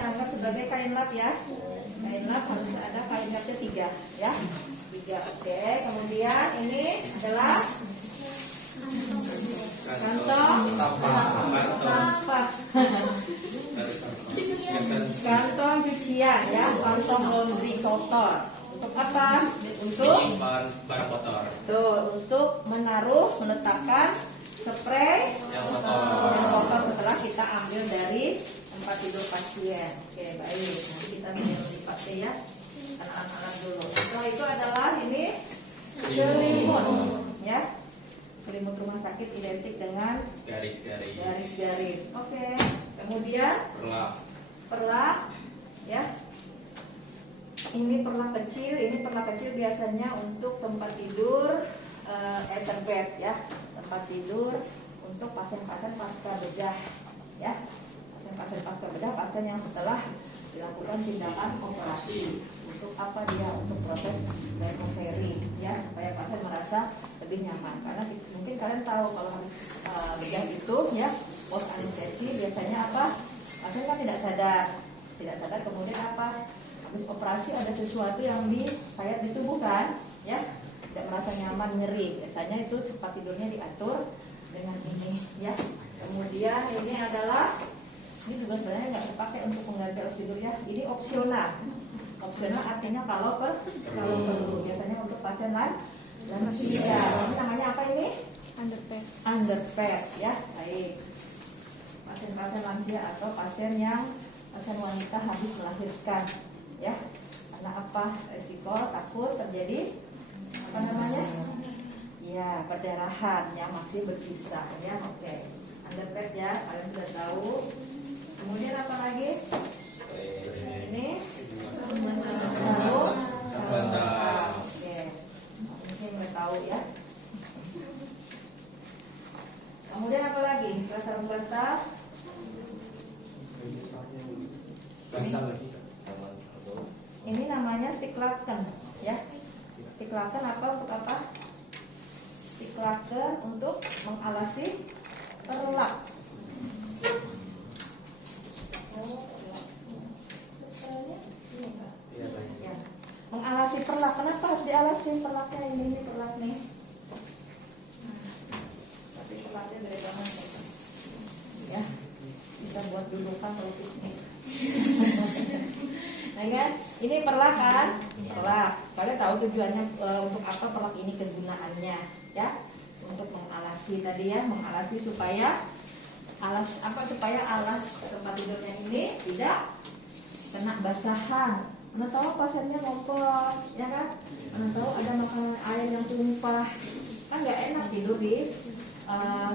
kita anggap sebagai kain lap ya. Kain lap harus ada kain lapnya 3 ya. 3. Oke. Kemudian ini adalah kantong sampah. Kantong cucian ya, kantong laundry kotor. Untuk apa? Untuk barang kotor. Tuh, untuk meletakkan spray yang kotor setelah kita ambil dari tempat tidur pasien. Oke, baik. Nanti kita minum dipakai ya. Anak-anak dulu. Setelah itu adalah ini selimut ya. Selimut rumah sakit identik dengan garis-garis. Oke. Kemudian perlak ya. Ini perlak kecil biasanya untuk tempat tidur bed ya. Tempat tidur untuk pasien-pasien pasca bedah ya. Pasien-pasien pasca bedah, pasien yang setelah dilakukan tindakan operasi. Untuk apa dia? Untuk proses recovery ya, supaya pasien merasa lebih nyaman. Karena mungkin kalian tahu kalau bedah itu ya, post anestesi biasanya apa? Pasien kan tidak sadar kemudian apa? Habis operasi ada sesuatu yang disayat di tubuh kan ya, tidak merasa nyaman, nyeri. Biasanya itu tempat tidurnya diatur dengan ini ya. Kemudian ini juga sebenarnya nggak dipakai untuk pengganti alas tidur ya. Ini opsional artinya kalau perlu, biasanya untuk pasien lansia. Ini namanya apa ini? Underpad ya. Baik. Pasien-pasien lansia atau pasien wanita habis melahirkan ya. Karena apa? Resiko takut terjadi ya, perdarahan yang masih bersisa ya. Oke. Underpad ya, kalian sudah tahu. Kemudian apa lagi? Ini sarung tangan. Oke. Mungkin udah tahu ya. Kemudian apa lagi? Setelah sarung bantal. Ini namanya stick laken ya. Stick laken untuk apa? Stick laken untuk mengalasi perlak. Ya. Mengalasi perlak. Kenapa harus dialasi perlaknya? Ini perlak nih. Tapi perlaknya dari bahan ya. Bisa buat dudukan kalau piknik. Nah kan, ini perlak kan? Perlak. Kalian tahu tujuannya untuk apa perlak ini, kegunaannya ya? Untuk mengalasi tadi ya, mengalasi supaya alas tempat tidurnya ini tidak kena basahan. Mana tahu pasiennya ngompol, ya kan? Mana tahu ada makanan air yang tumpah, kan nggak enak tidur di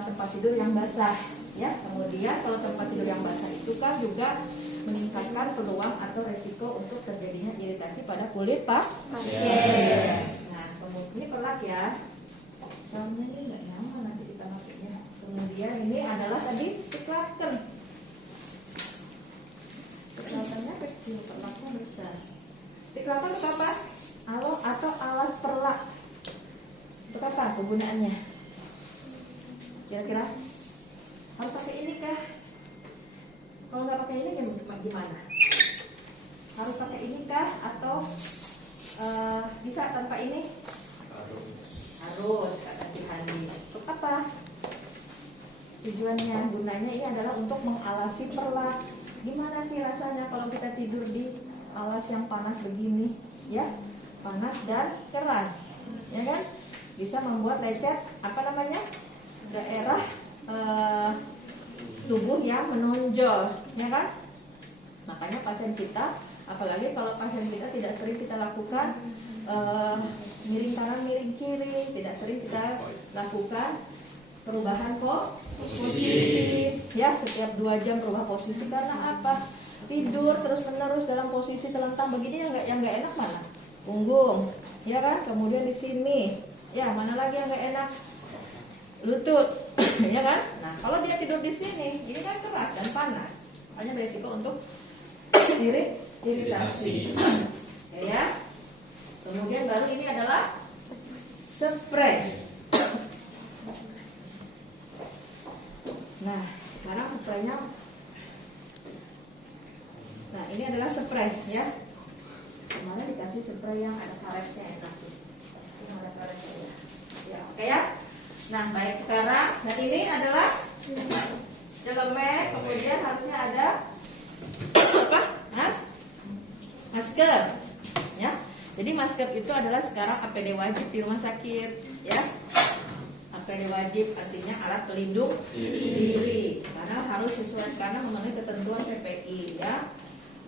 tempat tidur yang basah, ya. Kemudian kalau tempat tidur yang basah itu kan juga meningkatkan peluang atau resiko untuk terjadinya iritasi pada kulit pasien. Nah, kemudian ini perlak ya. Soalnya ini nggak nyaman nanti kita pakainya. Kemudian ini adalah tadi stick laken. Stick lakennya kecil, perlaknya besar. Stick laken untuk apa? Atau alas perlak. Untuk apa kegunaannya? Kira-kira harus pakai ini kah? Kalau nggak pakai ini gimana? Harus pakai ini kah? Atau bisa tanpa ini? Harus, kata si Handi. Untuk apa? Tujuannya, gunanya ini adalah untuk mengalasi perlak. Gimana sih rasanya kalau kita tidur di alas yang panas begini, ya? Panas dan keras, ya kan? Bisa membuat lecet, daerah tubuh yang menonjol, ya kan? Makanya pasien kita, apalagi kalau pasien kita tidak sering kita lakukan miring kanan, miring kiri, tidak sering kita lakukan perubahan posisi, ya, setiap 2 jam berubah posisi. Karena apa? Tidur terus menerus dalam posisi telentang begini yang nggak enak mana? Punggung, ya kan? Kemudian di sini, ya, mana lagi yang nggak enak? Lutut, ya kan? Nah, kalau dia tidur di sini, ini kan keras dan panas, makanya beresiko untuk iritasi, ya. Kemudian baru ini adalah spray. Nah, sekarang spraynya. Nah, ini adalah spray ya. Kemarin dikasih spray yang ada karetnya enak tuh. Yang ada karetnya ya. Ya, oke ya. Nah, baik sekarang. Dan ini adalah celemek, kemudian harusnya ada apa? Masker. Ya. Jadi masker itu adalah sekarang APD wajib di rumah sakit, ya. APD wajib artinya alat pelindung diri. Karena harus sesuai karena memenuhi ketentuan PPI, ya.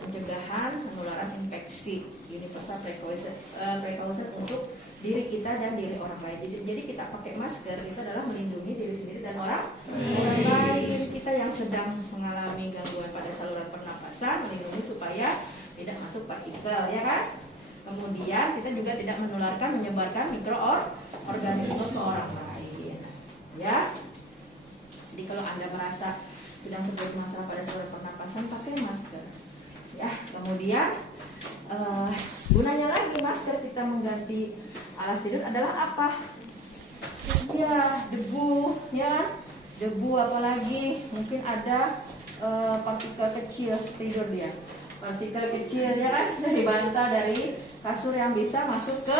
Pencegahan penularan infeksi. Universal precaution untuk diri kita dan diri orang lain. Jadi kita pakai masker itu adalah melindungi diri sendiri dan orang lain. Kita yang sedang mengalami gangguan pada saluran pernapasan melindungi supaya tidak masuk partikel, ya kan? Kemudian kita juga tidak menularkan, menyebarkan mikroorganisme ke orang lain. Ya. Jadi kalau Anda merasa sedang terjadi masalah pada saluran pernapasan, pakai masker. Ya. Kemudian gunanya lagi masker kita mengganti alas tidur adalah apa? Ya, debu, ya. Debu apalagi mungkin ada partikel kecil tidur dia. Partikel kecil ya kan dari bantal dari kasur yang bisa masuk ke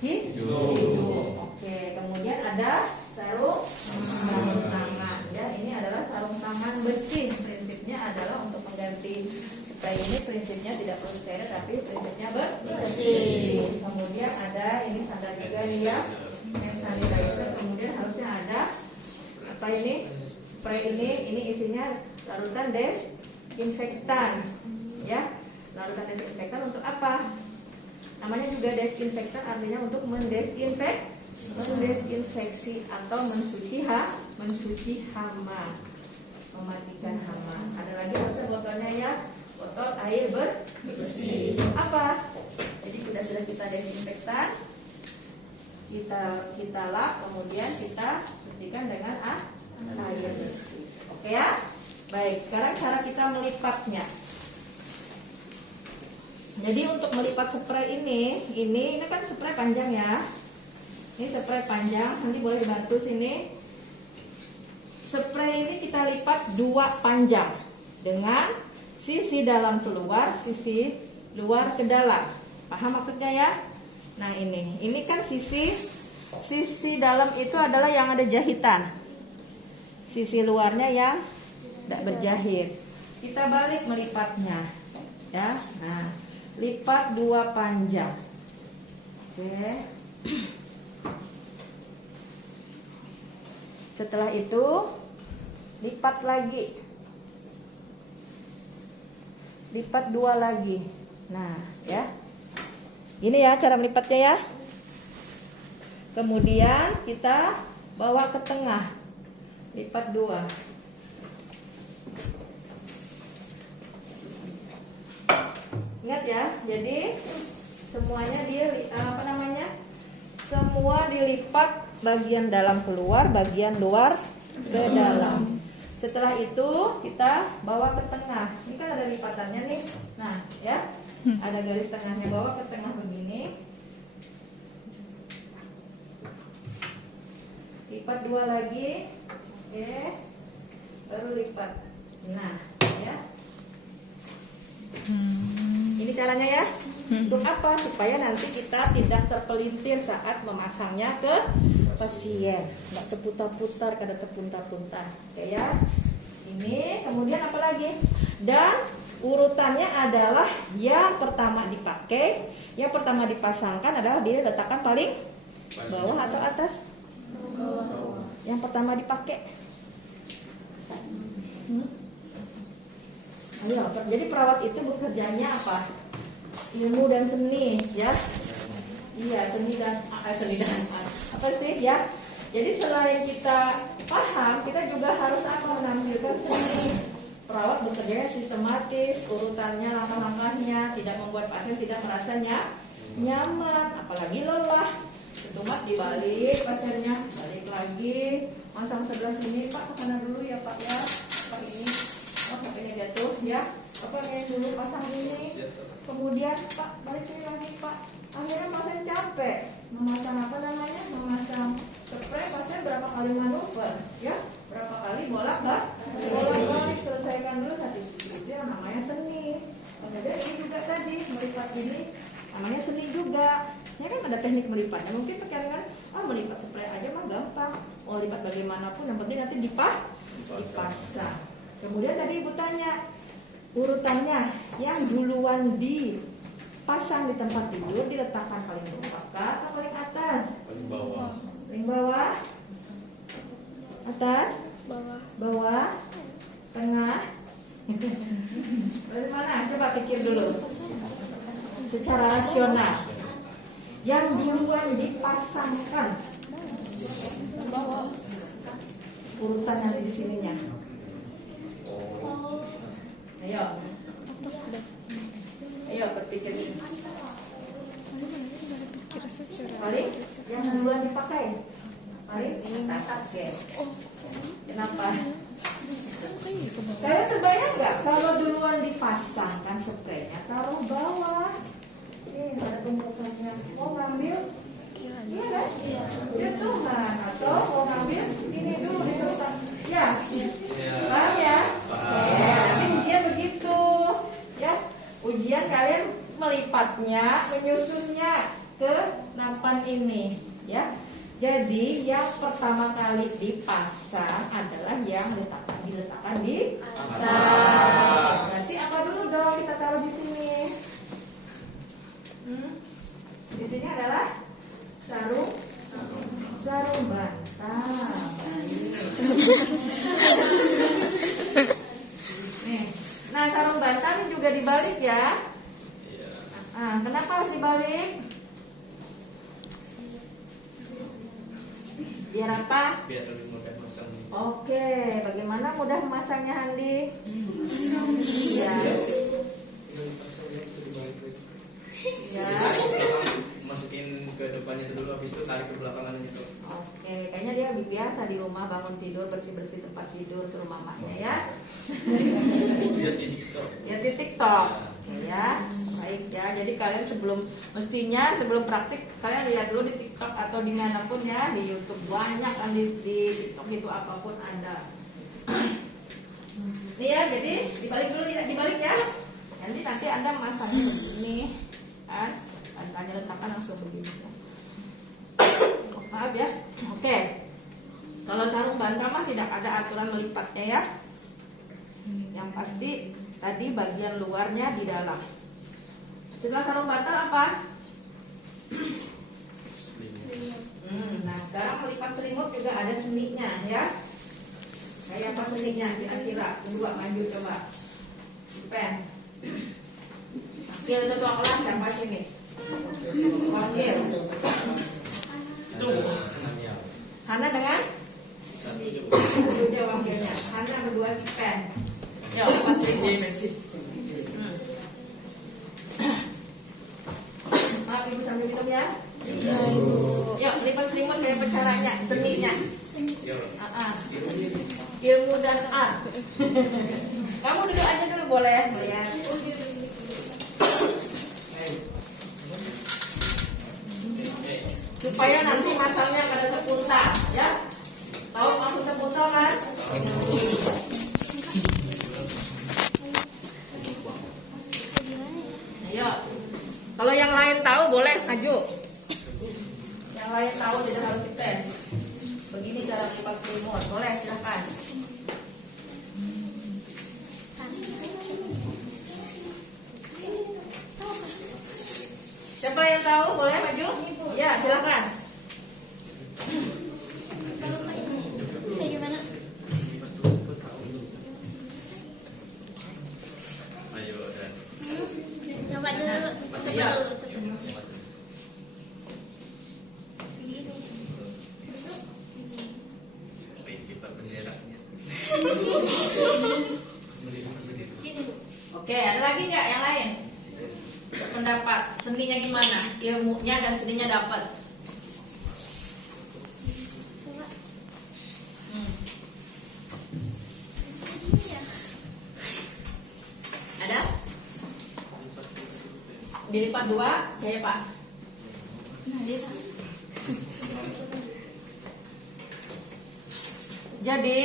hidung. Oke, kemudian ada sarung tangan. Ya, ini adalah sarung tangan bersih. Prinsipnya adalah untuk mengganti spray ini prinsipnya tidak perlu steril tapi prinsipnya bersih. Kemudian ada ini sandal juga nih ya, hand sanitizer. Kemudian harusnya ada apa ini? Spray ini isinya larutan desinfektan. Ya, larutan desinfektan untuk apa? Namanya juga desinfektan artinya untuk mendesinfeksi atau mensuci hama, mematikan hama. Ada lagi harusnya botolnya ya, botol air bersih. Apa? Jadi sudah kita desinfektan, kita lap, kemudian kita bersihkan dengan air bersih. Oke ya? Baik, sekarang cara kita melipatnya. Jadi untuk melipat spray ini kan spray panjang ya. Ini spray panjang, nanti boleh dibantu sini. Spray ini kita lipat 2 panjang dengan sisi dalam keluar, sisi luar ke dalam. Paham maksudnya ya? Nah ini kan sisi dalam itu adalah yang ada jahitan. Sisi luarnya yang tidak berjahit. Kita balik melipatnya, ya. Nah, lipat 2 panjang. Oke. Setelah itu lipat lagi. Lipat 2 lagi. Nah, ya. Ini ya cara melipatnya ya. Kemudian kita bawa ke tengah. Lipat 2. Ingat ya, jadi semuanya semua dilipat bagian dalam keluar, bagian luar ke dalam. Setelah itu kita bawa ke tengah. Ini kan ada lipatannya nih. Nah, ya. Ada garis tengahnya, bawa ke tengah begini. Lipat 2 lagi. Oke. Baru lipat. Nah, ya. Ini caranya ya. Untuk apa? Supaya nanti kita tidak terpelintir saat memasangnya ke pasien. Nggak terputar-putar, kada terpuntar-puntar. Oke ya. Ini kemudian apa lagi? Dan urutannya adalah yang pertama dipakai, yang pertama dipasangkan adalah diletakkan paling bawah atau atas? Bawah. Yang pertama dipakai. Ayo, jadi perawat itu bekerjanya apa? Ilmu dan seni, ya? Iya, seni dan apa sih, ya? Jadi selain kita paham, kita juga harus apa? Menampilkan seni. Perawat bekerjanya sistematis, urutannya, langkah-langkahnya, tidak membuat pasien tidak merasa nyaman, apalagi lelah. Ketumat dibalik pasiennya, balik lagi, masang sebelah sini, Pak, ke sana dulu ya Pak ya, Pak ini. Oh, pakainya jatuh ya. Apa yang dulu pasang ini. Kemudian Pak balik sini lagi Pak. Akhirnya pasien capek. Memasang memasang spray pasien berapa kali manuver ya? Berapa kali bolak-balik selesaikan dulu satu sisi. Itu yang namanya seni. Jadi melipat ini namanya seni juga. Ya kan ada teknik melipatnya. Mungkin pikiran melipat spray aja mah gampang. Mau lipat bagaimanapun yang penting nanti dipasang. Kemudian tadi Ibu tanya urutannya yang duluan dipasang di tempat tidur diletakkan paling bawah atau paling atas? Paling bawah. Paling bawah? Atas? Bawah? Tengah? Dari mana? Coba pikir dulu. Secara rasional. Yang duluan dipasangkan. Urusan yang di sininya. Ayo berpikir ini. Paling yang duluan dipakai. Paling atas ya. Kenapa? Kalian terbayang nggak kalau duluan dipasangkan spraynya taruh bawah? Ada tumpukannya. Mau ngambil? Iya kan? Iya Tuhan. Atau mau ngambil ini dulu di depan. Ya. Paham ya? Nanti ujian begitu. Ya. Ujian kalian melipatnya, menyusunnya ke nampan ini. Ya. Jadi yang pertama kali dipasang adalah yang diletakkan di atas. Berarti apa dulu dong kita taruh di sini? Di sini adalah sarung bantal. Nih. Nah, sarung bantal ini juga dibalik ya. Kenapa harus dibalik? Biar apa? Biar lebih mudah masang. Oke, bagaimana mudah memasangnya Handi? Iya. Ya. Masukin ke depannya dulu, habis itu tarik ke belakangan itu. Oke, kayaknya dia biasa di rumah bangun tidur bersih-bersih tempat tidur suruh mamanya ya. Lihat di TikTok. Lihat di TikTok. Ya, baik ya. Jadi kalian sebelum praktik kalian lihat dulu di TikTok atau dimanapun ya, di YouTube banyak kan di TikTok itu apapun ada. Nih ya, jadi dibalik dulu, tidak dibalik ya. Nanti Anda masangnya begini, kan? Bantalnya letakkan langsung begini. Maaf ya. Oke. Kalau sarung bantal mah tidak ada aturan melipatnya ya. Yang pasti tadi bagian luarnya di dalam. Setelah sarung bantal apa? Nah sekarang melipat selimut juga ada seninya ya. Kayak apa seninya kira-kira? Coba maju coba. Pen. Wakil ketua kelas siapa sini? Wakil. Hana dengan? Satu dia wakilnya. Hana berdua si Pen. Yuk, lipat selimut. Maaf ibu sambil minum ya. Yuk, lipat selimut kayak caranya, seninya. Ilmu dan art. Kamu duduk aja dulu boleh ya. Supaya nanti masalahnya pada terpuntal, ya. Tahu maksud terpuntal kan? Ayo. Kalau yang lain tahu boleh maju. Yang lain tahu tidak harus pen. Begini cara lipat selimut, boleh silakan. Siapa yang tahu boleh maju? Ya silakan. Gimana? Ayo dan. Coba dulu. Ya. Kita benderanya. Oke, ada lagi nggak yang lain? Pendapat seninya gimana? Ilmunya dan seninya dapat. Ada? Dilipat dua, ya Pak. Jadi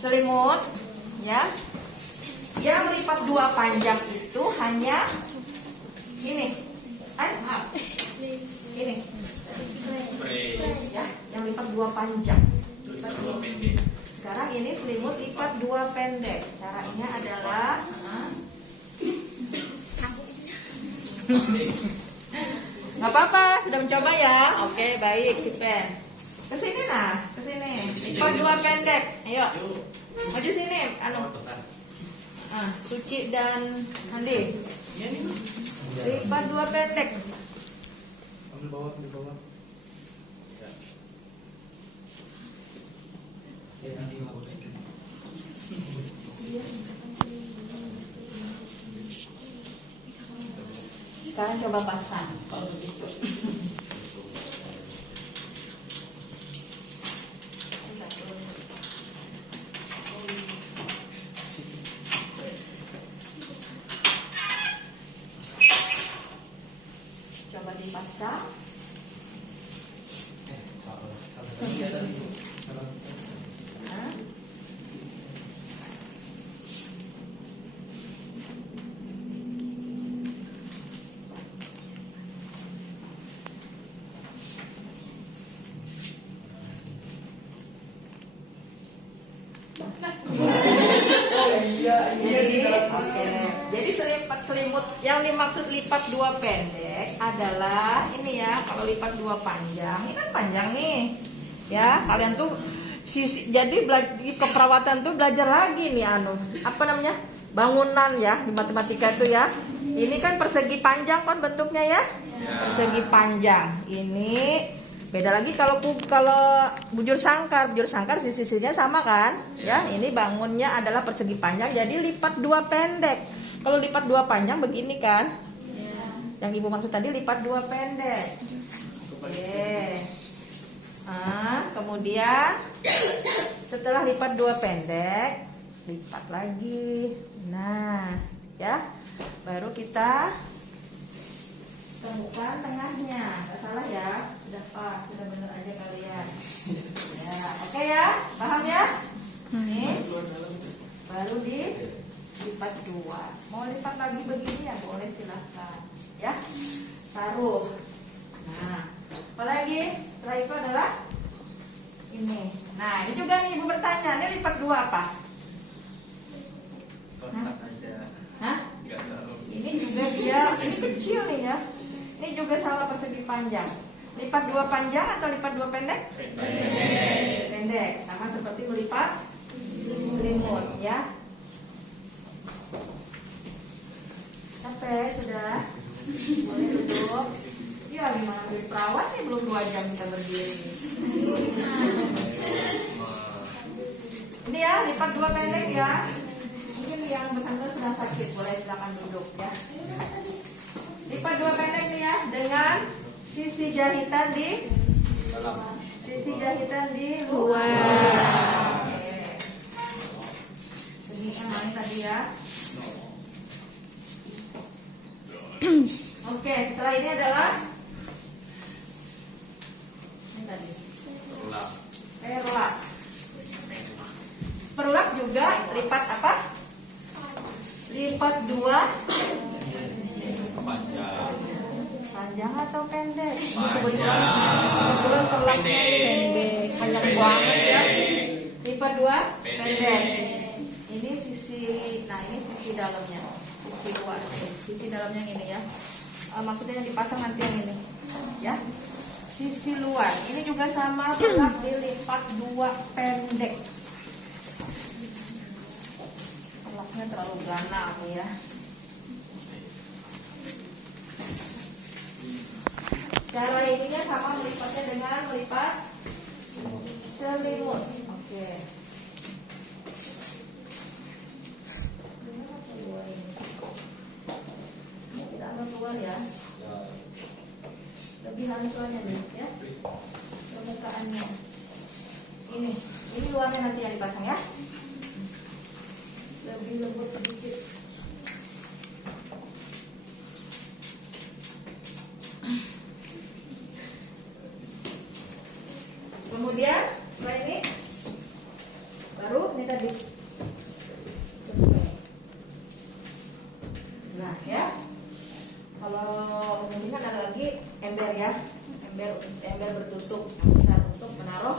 selimut, ya, yang melipat dua panjang itu hanya Ini. Maaf. Ini. Spray. Ya, yang lipat 2 panjang. Lipat 2 pendek. Sekarang ini selimut lipat 2 pendek. Caranya adalah nggak apa-apa, sudah mencoba ya. Oke, baik, si Pen. Kesini nah, kesini. Lipat 2 pendek. Ayo, maju sini. Suci dan Andi. Lipat 2 pendek. Ambil bawah, ambil bawah. Ya, nanti mau Sekarang coba pasang. Kalau begitu. Coba dipasang. Nah. Jadi selimut yang dimaksud lipat 2 pendek adalah ini ya. Kalau lipat 2 panjang, ini kan panjang nih. Ya, kalian tuh jadi di keperawatan tuh belajar lagi nih apa namanya? Bangunan ya di matematika itu ya. Ini kan persegi panjang kan bentuknya ya? Persegi panjang. Ini beda lagi kalau bujur sangkar sisi-sisinya sama kan? Ya, ini bangunnya adalah persegi panjang jadi lipat 2 pendek. Kalau lipat 2 panjang begini kan? Yang Ibu maksud tadi lipat 2 pendek. Oke. Kemudian setelah lipat 2 pendek, lipat lagi. Nah, ya. Baru kita temukan tengahnya. Nggak salah ya. Sudah pas, sudah benar aja kalian. Ya, oke ya? Paham ya? Ini baru dilipat 2. Mau lipat lagi begini ya boleh, silahkan. Ya, taruh. Nah, apalagi setelah itu adalah ini. Nah, ini juga nih Ibu bertanya, ini lipat 2 apa? Kotak aja. Hah? Enggak tahu. Ini juga dia, ini kecil nih ya. Ini juga sama persegi panjang. Lipat 2 panjang atau lipat 2 pendek? Pendek. Pendek, sama seperti melipat selimut ya. Capek sudah? Boleh duduk. Ya gimana jadi perawat nih, belum 2 jam kita berdiri. Ini ya, lipat 2 pendek ya. Mungkin yang bersangkutan sedang sakit, boleh silakan duduk ya. Lipat 2 pendek nih ya, dengan sisi jahitan di Dalam. sisi jahitan di luar. Oke. Segi yang mana tadi ya? Oke, setelah ini adalah ini tadi. Ulang. Perlak. Perlak juga lipat apa? Lipat 2 Panjang. panjang atau pendek? Panjang. Kebetulan perlaknya Pendek. panjang banget ya. Pendek. Lipat 2 Pendek. pendek. Ini sisi, nah ini sisi dalamnya, sisi luar, sisi dalamnya yang ini ya. Maksudnya yang dipasang nanti yang ini, ya. Sisi luar, ini juga sama, perlak dilipat 2 pendek. Perlaknya terlalu ganal nih ya. Cara ininya sama melipatnya dengan melipat selimut. Oke. Tidak agak keluar ya. Lebih halus aja nih ya. Permukaannya. Ini luarnya nanti yang dipasang ya. Lebih lembut sedikit. Kemudian setelah ini baru ini tadi. Nah ya, kalau mungkin kan ada lagi ember ya, ember bertutup yang besar untuk menaruh